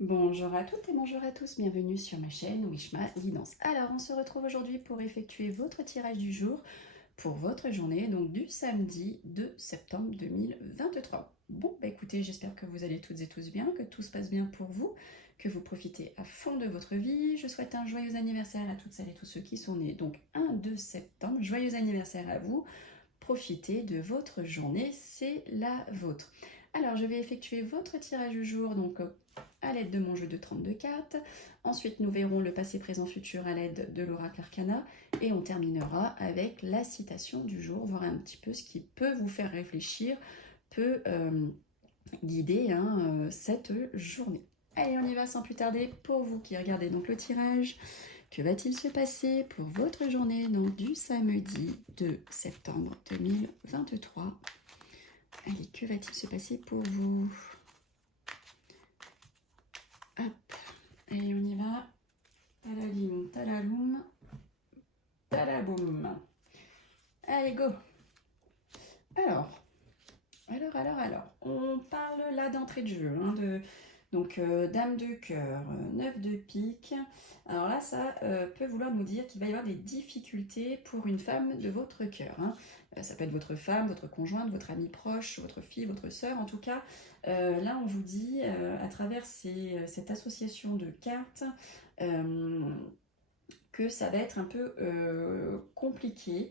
Bonjour à toutes et bonjour à tous, bienvenue sur ma chaîne Wishma Guidance. Alors, on se retrouve aujourd'hui pour effectuer votre tirage du jour pour votre journée, donc du samedi 2 septembre 2023. Bon, bah écoutez, j'espère que vous allez toutes et tous bien, que tout se passe bien pour vous, que vous profitez à fond de votre vie. Je souhaite un joyeux anniversaire à toutes celles et tous ceux qui sont nés, donc 1-2 septembre. Joyeux anniversaire à vous. Profitez de votre journée, c'est la vôtre. Alors, je vais effectuer votre tirage du jour, donc à l'aide de mon jeu de 32 cartes. Ensuite, nous verrons le passé, présent, futur à l'aide de l'oracle Arcana. Et on terminera avec la citation du jour, voir un petit peu ce qui peut vous faire réfléchir, peut guider cette journée. Allez, on y va sans plus tarder. Pour vous qui regardez donc le tirage, que va-t-il se passer pour votre journée donc du samedi 2 septembre 2023? Allez, que va-t-il se passer pour vous? Hop, allez, on y va. Talalim, talaloum, talaboum. Allez, go. Alors, on parle là d'entrée de jeu, donc dame de cœur, 9 de pique. Alors là, ça peut vouloir nous dire qu'il va y avoir des difficultés pour une femme de votre cœur. Ça peut être votre femme, votre conjointe, votre amie proche, votre fille, votre sœur. En tout cas, là, on vous dit, à travers cette association de cartes, que ça va être un peu compliqué,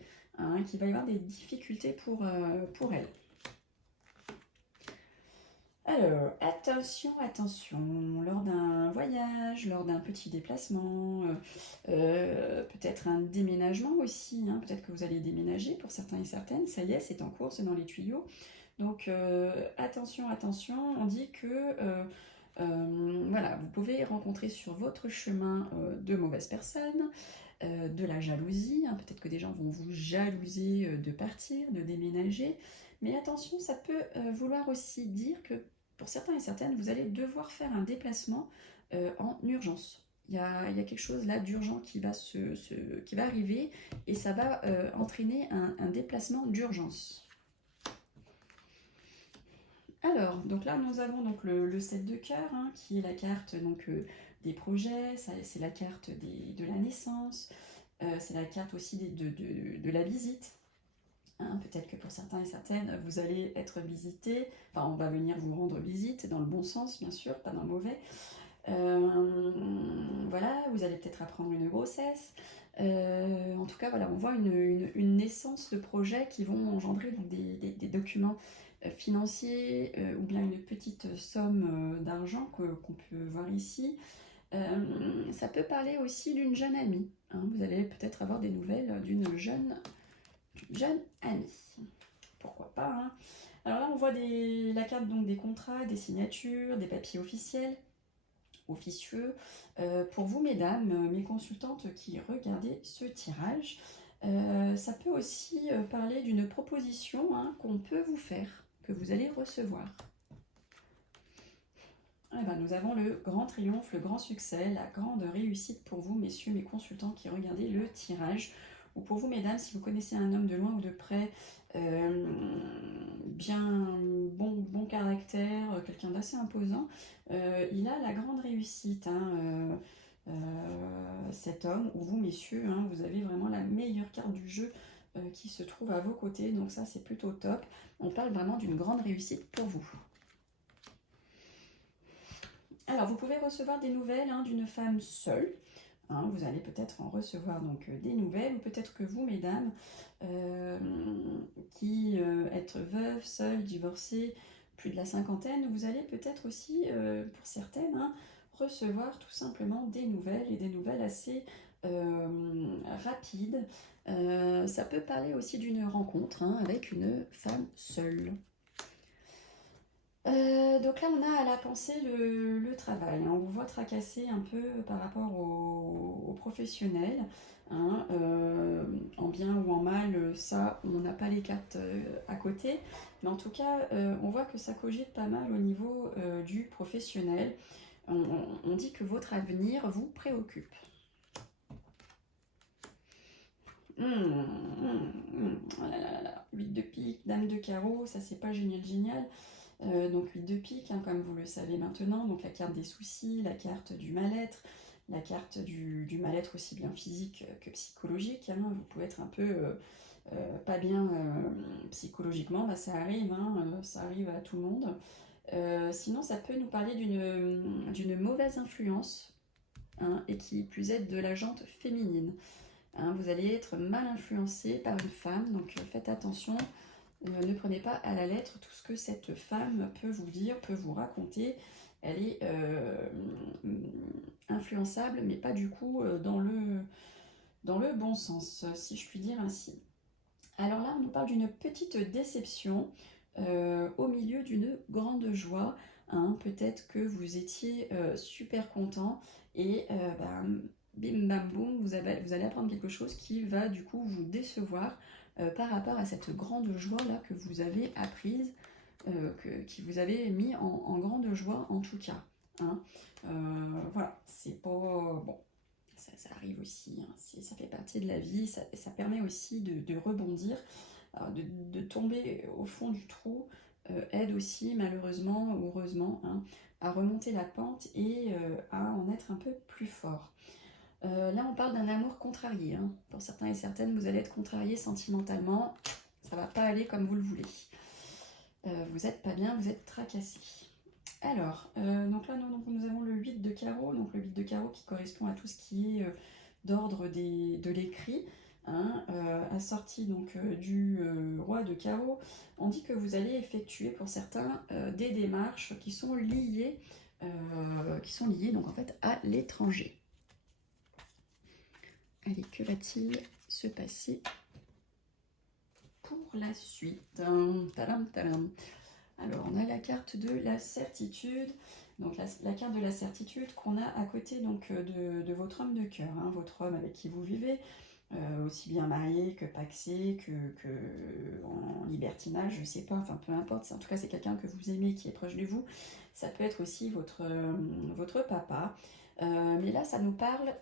qu'il va y avoir des difficultés pour elle. Alors, attention, lors d'un voyage, lors d'un petit déplacement, peut-être un déménagement aussi, peut-être que vous allez déménager pour certains et certaines, ça y est, c'est en cours, c'est dans les tuyaux. Donc, attention, on dit que, voilà, vous pouvez rencontrer sur votre chemin de mauvaises personnes, de la jalousie, peut-être que des gens vont vous jalouser de partir, de déménager, mais attention, ça peut vouloir aussi dire que pour certains et certaines, vous allez devoir faire un déplacement en urgence. Il y a quelque chose là d'urgent qui va arriver et ça va entraîner un déplacement d'urgence. Alors, donc là, nous avons donc le 7 de cœur, qui est la carte donc, des projets, c'est la carte de la naissance, c'est la carte aussi de la visite. Peut-être que pour certains et certaines, vous allez être visité, enfin on va venir vous rendre visite, dans le bon sens bien sûr, pas dans le mauvais. Voilà, vous allez peut-être apprendre une grossesse. En tout cas, voilà, on voit une naissance de projets qui vont engendrer donc, des documents financiers ou bien une petite somme d'argent qu'on peut voir ici. Ça peut parler aussi d'une jeune amie. Vous allez peut-être avoir des nouvelles d'une jeune amie. Pourquoi pas. Alors là, on voit la carte donc, des contrats, des signatures, des papiers officiels, officieux. Pour vous, mesdames, mes consultantes qui regardez ce tirage, ça peut aussi parler d'une proposition qu'on peut vous faire, que vous allez recevoir. Nous avons le grand triomphe, le grand succès, la grande réussite pour vous, messieurs, mes consultants qui regardez le tirage. Ou pour vous, mesdames, si vous connaissez un homme de loin ou de près, bien bon caractère, quelqu'un d'assez imposant, il a la grande réussite, cet homme, ou vous, messieurs, vous avez vraiment la meilleure carte du jeu qui se trouve à vos côtés, donc ça c'est plutôt top. On parle vraiment d'une grande réussite pour vous. Alors, vous pouvez recevoir des nouvelles d'une femme seule. Vous allez peut-être en recevoir donc des nouvelles, ou peut-être que vous, mesdames, qui êtes veuves, seules, divorcées, plus de la cinquantaine, vous allez peut-être aussi, pour certaines, recevoir tout simplement des nouvelles, et des nouvelles assez rapides. Ça peut parler aussi d'une rencontre avec une femme seule. Donc là, on a à la pensée le travail. On vous voit tracasser un peu par rapport aux professionnels. En bien ou en mal, ça, on n'a pas les cartes à côté. Mais en tout cas, on voit que ça cogite pas mal au niveau du professionnel. On dit que votre avenir vous préoccupe. 8 de pique, dame de carreau, ça c'est pas génial. Donc 8 de pique, hein, comme vous le savez maintenant, donc la carte des soucis, la carte du mal-être, la carte du mal-être aussi bien physique que psychologique. Hein. Vous pouvez être un peu pas bien psychologiquement, bah, ça arrive, hein, ça arrive à tout le monde. Sinon, ça peut nous parler d'une mauvaise influence, hein, et qui plus est de la jante féminine. Hein, vous allez être mal influencé par une femme, donc faites attention. Ne prenez pas à la lettre tout ce que cette femme peut vous dire, peut vous raconter. Elle est influençable, mais pas du coup dans le bon sens, si je puis dire ainsi. Alors là, on nous parle d'une petite déception au milieu d'une grande joie. Hein. Peut-être que vous étiez super content et bim bam boum, vous allez apprendre quelque chose qui va du coup vous décevoir par rapport à cette grande joie là que vous avez apprise, qui vous avez mis en grande joie en tout cas. Hein. Voilà, c'est pas bon. Ça arrive aussi, hein, ça fait partie de la vie, ça permet aussi de rebondir. Alors de tomber au fond du trou aide aussi malheureusement ou heureusement, hein, à remonter la pente et à en être un peu plus fort. Là on parle d'un amour contrarié, hein. Pour certains et certaines vous allez être contrarié sentimentalement, ça va pas aller comme vous le voulez. Vous n'êtes pas bien, vous êtes tracassé. Alors, donc là nous avons le 8 de carreau, donc le 8 de carreau qui correspond à tout ce qui est d'ordre de l'écrit, hein, assorti donc du roi de carreau. On dit que vous allez effectuer pour certains des démarches qui sont liées donc en fait à l'étranger. Allez, que va-t-il se passer pour la suite? Tadam, tadam. Alors, on a la carte de la certitude. Donc, la carte de la certitude qu'on a à côté donc, de votre homme de cœur, hein, votre homme avec qui vous vivez, aussi bien marié que pacsé, que en libertinage, je sais pas, enfin peu importe. En tout cas, c'est quelqu'un que vous aimez, qui est proche de vous. Ça peut être aussi votre papa. Mais là, ça nous parle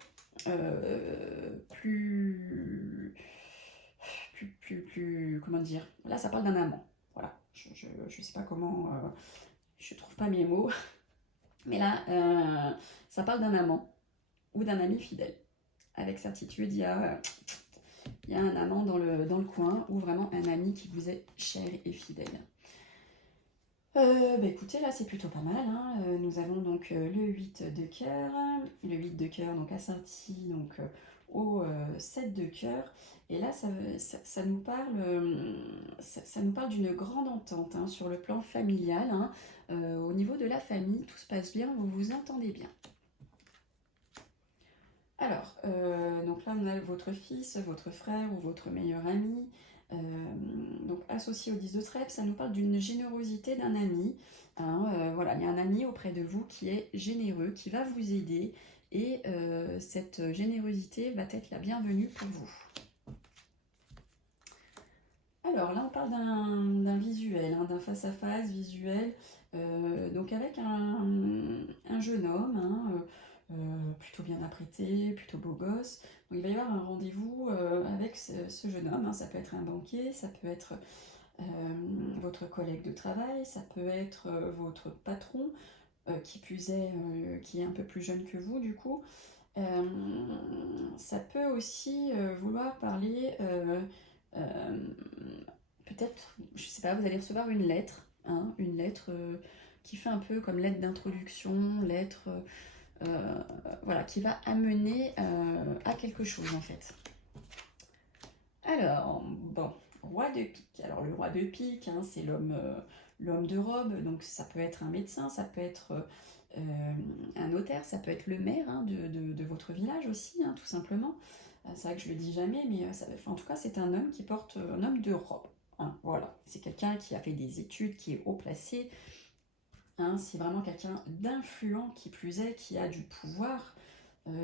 plus, comment dire, là, ça parle d'un amant. Voilà, je sais pas comment, je trouve pas mes mots, mais là, ça parle d'un amant ou d'un ami fidèle. Avec certitude, il y a un amant dans le coin ou vraiment un ami qui vous est cher et fidèle. Écoutez, là c'est plutôt pas mal, hein. Nous avons donc le 8 de cœur, donc assorti donc, au 7 de cœur, et là ça nous parle, ça nous parle d'une grande entente, hein, sur le plan familial, hein. Au niveau de la famille, tout se passe bien, vous vous entendez bien. Alors, donc là on a votre fils, votre frère ou votre meilleur ami. Donc associé au 10 de trèfle, ça nous parle d'une générosité d'un ami. Hein, voilà, il y a un ami auprès de vous qui est généreux, qui va vous aider, et cette générosité va être la bienvenue pour vous. Alors là on parle d'un visuel, hein, d'un face-à-face visuel, donc avec un jeune homme, hein, plutôt bien apprêté, plutôt beau gosse. Donc, il va y avoir un rendez-vous avec ce jeune homme, hein. Ça peut être un banquier, ça peut être votre collègue de travail, ça peut être votre patron, qui plus est, qui est un peu plus jeune que vous du coup. Ça peut aussi vouloir parler, peut-être, je sais pas, vous allez recevoir une lettre, hein, une lettre qui fait un peu comme lettre d'introduction, lettre... voilà, qui va amener à quelque chose en fait. Alors, bon, roi de pique. Alors le roi de pique, hein, c'est l'homme de robe, donc ça peut être un médecin, ça peut être un notaire, ça peut être le maire, hein, de votre village aussi, hein, tout simplement. C'est vrai que je le dis jamais, mais en tout cas c'est un homme qui porte un homme de robe. Hein, voilà, c'est quelqu'un qui a fait des études, qui est haut placé. Hein, c'est vraiment quelqu'un d'influent, qui plus est, qui a du pouvoir,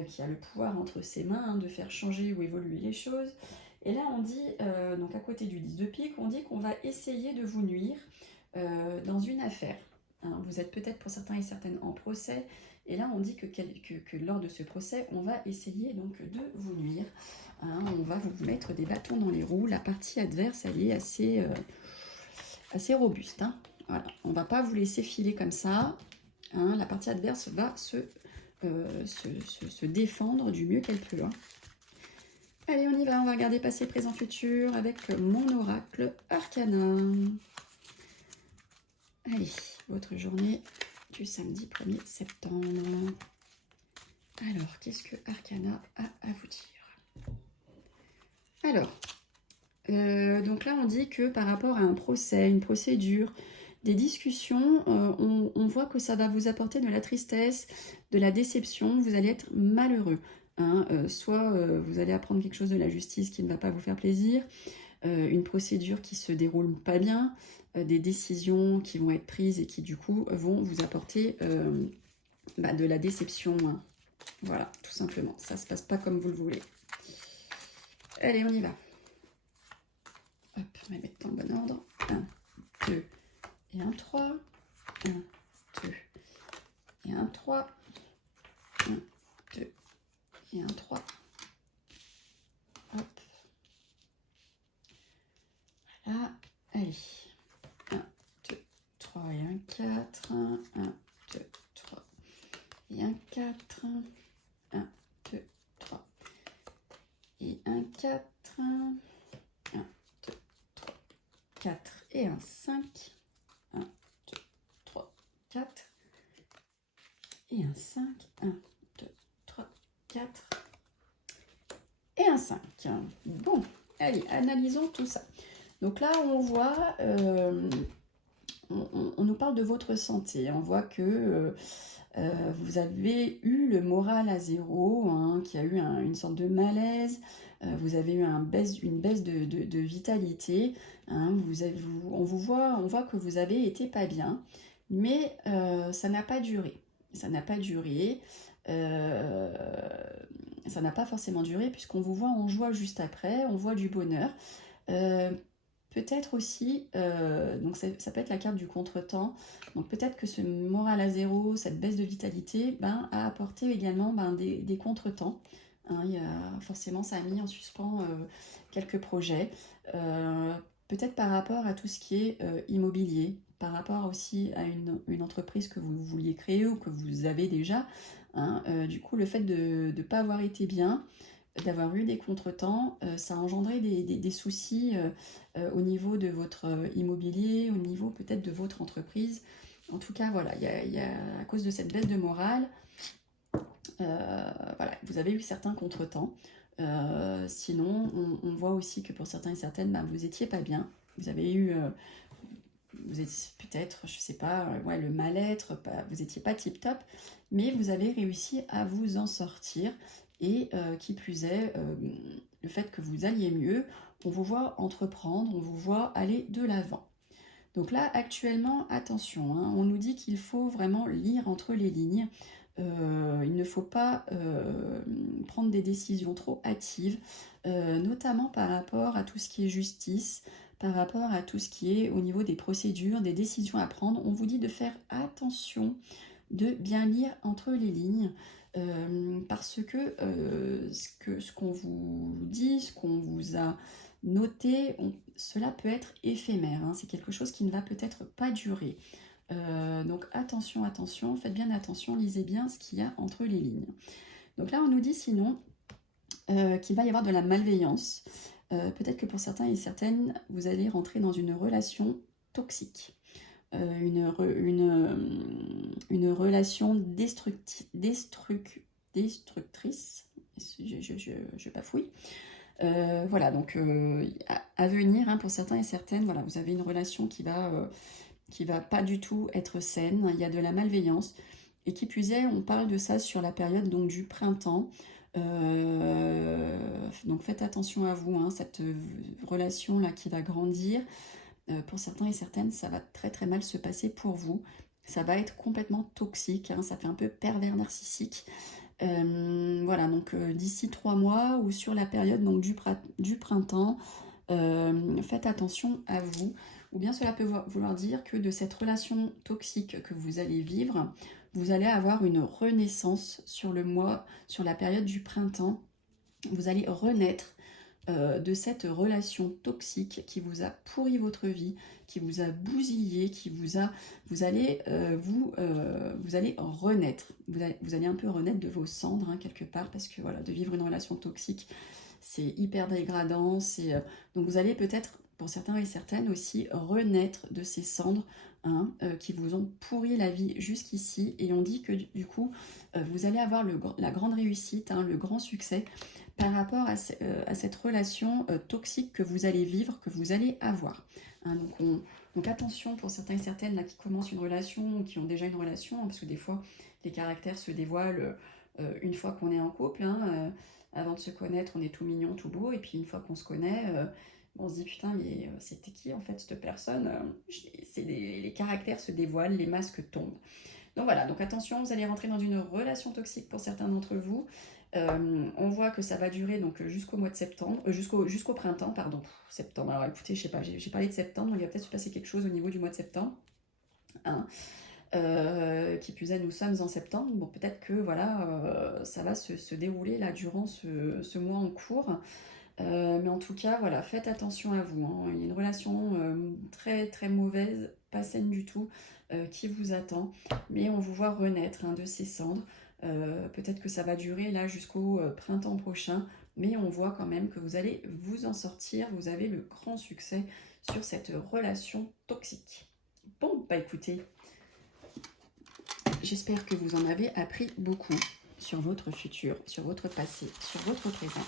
qui a le pouvoir entre ses mains, hein, de faire changer ou évoluer les choses. Et là on dit, donc à côté du 10 de pique, on dit qu'on va essayer de vous nuire dans une affaire. Hein, vous êtes peut-être pour certains et certaines en procès, et là on dit que lors de ce procès, on va essayer donc de vous nuire. Hein, on va vous mettre des bâtons dans les roues. La partie adverse, elle est assez robuste, hein. Voilà, on ne va pas vous laisser filer comme ça. Hein, la partie adverse va se défendre du mieux qu'elle peut. Hein. Allez, on y va, on va regarder passé, présent, futur avec mon oracle Arcana. Allez, votre journée du samedi 1er septembre. Alors, qu'est-ce que Arcana a à vous dire? Alors, donc là, on dit que par rapport à un procès, une procédure, des discussions, on voit que ça va vous apporter de la tristesse, de la déception, vous allez être malheureux. Hein, soit vous allez apprendre quelque chose de la justice qui ne va pas vous faire plaisir, une procédure qui se déroule pas bien, des décisions qui vont être prises et qui du coup vont vous apporter de la déception. Hein. Voilà, tout simplement. Ça se passe pas comme vous le voulez. Allez, on y va. Hop, on va mettre dans le bon ordre. 1, 2 et un 3. 1, 2 et un 3. 1, 2 et un 3. Hop. Voilà. Allez. 1, 2, 3 et un 4. 1, 2, 3 et un 4. 1, 2, 3 et un 4. 1, 2, 3, 4 et un 5. 1, 2, 3, 4. Et un 5. 1, 2, 3, 4. Et un 5. Bon, allez, analysons tout ça. Donc là, on voit, on nous parle de votre santé. On voit que vous avez eu le moral à zéro, hein, qu'il y a eu une sorte de malaise. Vous avez eu une baisse de vitalité. Hein, on voit que vous avez été pas bien, mais ça n'a pas duré. Ça n'a pas duré. Ça n'a pas forcément duré puisqu'on vous voit en joie juste après, on voit du bonheur. Peut-être aussi, donc ça peut être la carte du contretemps, donc peut-être que ce moral à zéro, cette baisse de vitalité, a apporté également des contretemps. Hein, forcément, ça a mis en suspens quelques projets, peut-être par rapport à tout ce qui est immobilier, par rapport aussi à une entreprise que vous vouliez créer ou que vous avez déjà. Hein, du coup, le fait de ne pas avoir été bien, d'avoir eu des contretemps, ça a engendré des soucis au niveau de votre immobilier, au niveau peut-être de votre entreprise. En tout cas, voilà, à cause de cette baisse de morale, voilà, vous avez eu certains contretemps. Sinon, on voit aussi que pour certains et certaines, vous n'étiez pas bien. Vous avez eu, vous êtes peut-être, je sais pas, le mal-être, vous n'étiez pas tip-top, mais vous avez réussi à vous en sortir. Et qui plus est, le fait que vous alliez mieux, on vous voit entreprendre, on vous voit aller de l'avant. Donc là, actuellement, attention, hein, on nous dit qu'il faut vraiment lire entre les lignes. Il ne faut pas prendre des décisions trop hâtives, notamment par rapport à tout ce qui est justice, par rapport à tout ce qui est au niveau des procédures, des décisions à prendre. On vous dit de faire attention, de bien lire entre les lignes. Parce que ce qu'on vous dit, ce qu'on vous a noté, cela peut être éphémère. Hein, c'est quelque chose qui ne va peut-être pas durer. Donc attention, attention, faites bien attention, lisez bien ce qu'il y a entre les lignes. Donc là, on nous dit sinon qu'il va y avoir de la malveillance. Peut-être que pour certains et certaines, vous allez rentrer dans une relation toxique. Une relation destructrice, je bafouille. Voilà, donc à venir, hein, pour certains et certaines, voilà, vous avez une relation qui va pas du tout être saine, il y a de la malveillance, et qui plus est, on parle de ça sur la période donc, du printemps. Donc faites attention à vous, hein, cette relation là qui va grandir. Pour certains et certaines, ça va très très mal se passer pour vous. Ça va être complètement toxique, hein, ça fait un peu pervers narcissique. Voilà, donc d'ici 3 mois ou sur la période donc, du printemps, faites attention à vous. Ou bien cela peut vouloir dire que de cette relation toxique que vous allez vivre, vous allez avoir une renaissance sur la période du printemps. Vous allez renaître de cette relation toxique qui vous a pourri votre vie, qui vous a bousillé, vous allez renaître. Vous allez un peu renaître de vos cendres, hein, quelque part, parce que voilà, de vivre une relation toxique, c'est hyper dégradant. Donc vous allez peut-être, pour certains et certaines aussi, renaître de ces cendres, hein, qui vous ont pourri la vie jusqu'ici. Et on dit que du coup, vous allez avoir la grande réussite, hein, le grand succès par rapport à cette relation toxique que vous allez vivre, que vous allez avoir. Hein, donc attention pour certains et certaines là, qui commencent une relation ou qui ont déjà une relation, hein, parce que des fois, les caractères se dévoilent une fois qu'on est en couple. Hein, avant de se connaître, on est tout mignon, tout beau, et puis une fois qu'on se connaît, on se dit putain, mais c'était qui en fait cette personne? Les caractères se dévoilent, les masques tombent. Donc voilà, donc attention, vous allez rentrer dans une relation toxique pour certains d'entre vous. On voit que ça va durer donc jusqu'au mois de septembre, jusqu'au printemps, pardon, septembre. Alors écoutez, je sais pas, j'ai parlé de septembre, donc il va peut-être se passer quelque chose au niveau du mois de septembre. Hein. Qui plus est, nous sommes en septembre, bon peut-être que voilà, ça va se dérouler là durant ce mois en cours. Mais en tout cas, voilà, faites attention à vous. Hein. Il y a une relation très très mauvaise, pas saine du tout, qui vous attend. Mais on vous voit renaître, hein, de ces cendres. Peut-être que ça va durer là jusqu'au printemps prochain. Mais on voit quand même que vous allez vous en sortir. Vous avez le grand succès sur cette relation toxique. Bon, bah écoutez, j'espère que vous en avez appris beaucoup sur votre futur, sur votre passé, sur votre présent.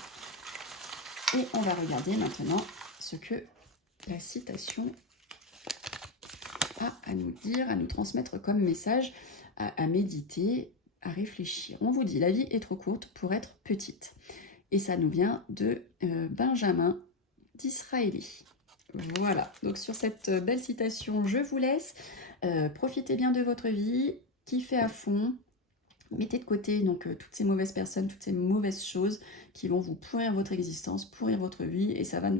Et on va regarder maintenant ce que la citation a à nous dire, à nous transmettre comme message, à méditer, à réfléchir. On vous dit, la vie est trop courte pour être petite. Et ça nous vient de Benjamin Disraeli. Voilà, donc sur cette belle citation, je vous laisse. Profitez bien de votre vie, kiffez à fond. Mettez de côté donc toutes ces mauvaises personnes, toutes ces mauvaises choses qui vont vous pourrir votre existence, pourrir votre vie, et ça va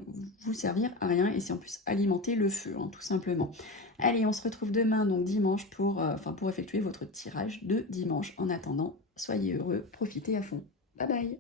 vous servir à rien, et c'est en plus alimenter le feu, hein, tout simplement. Allez, on se retrouve demain, donc dimanche, pour effectuer votre tirage de dimanche. En attendant, soyez heureux, profitez à fond. Bye bye!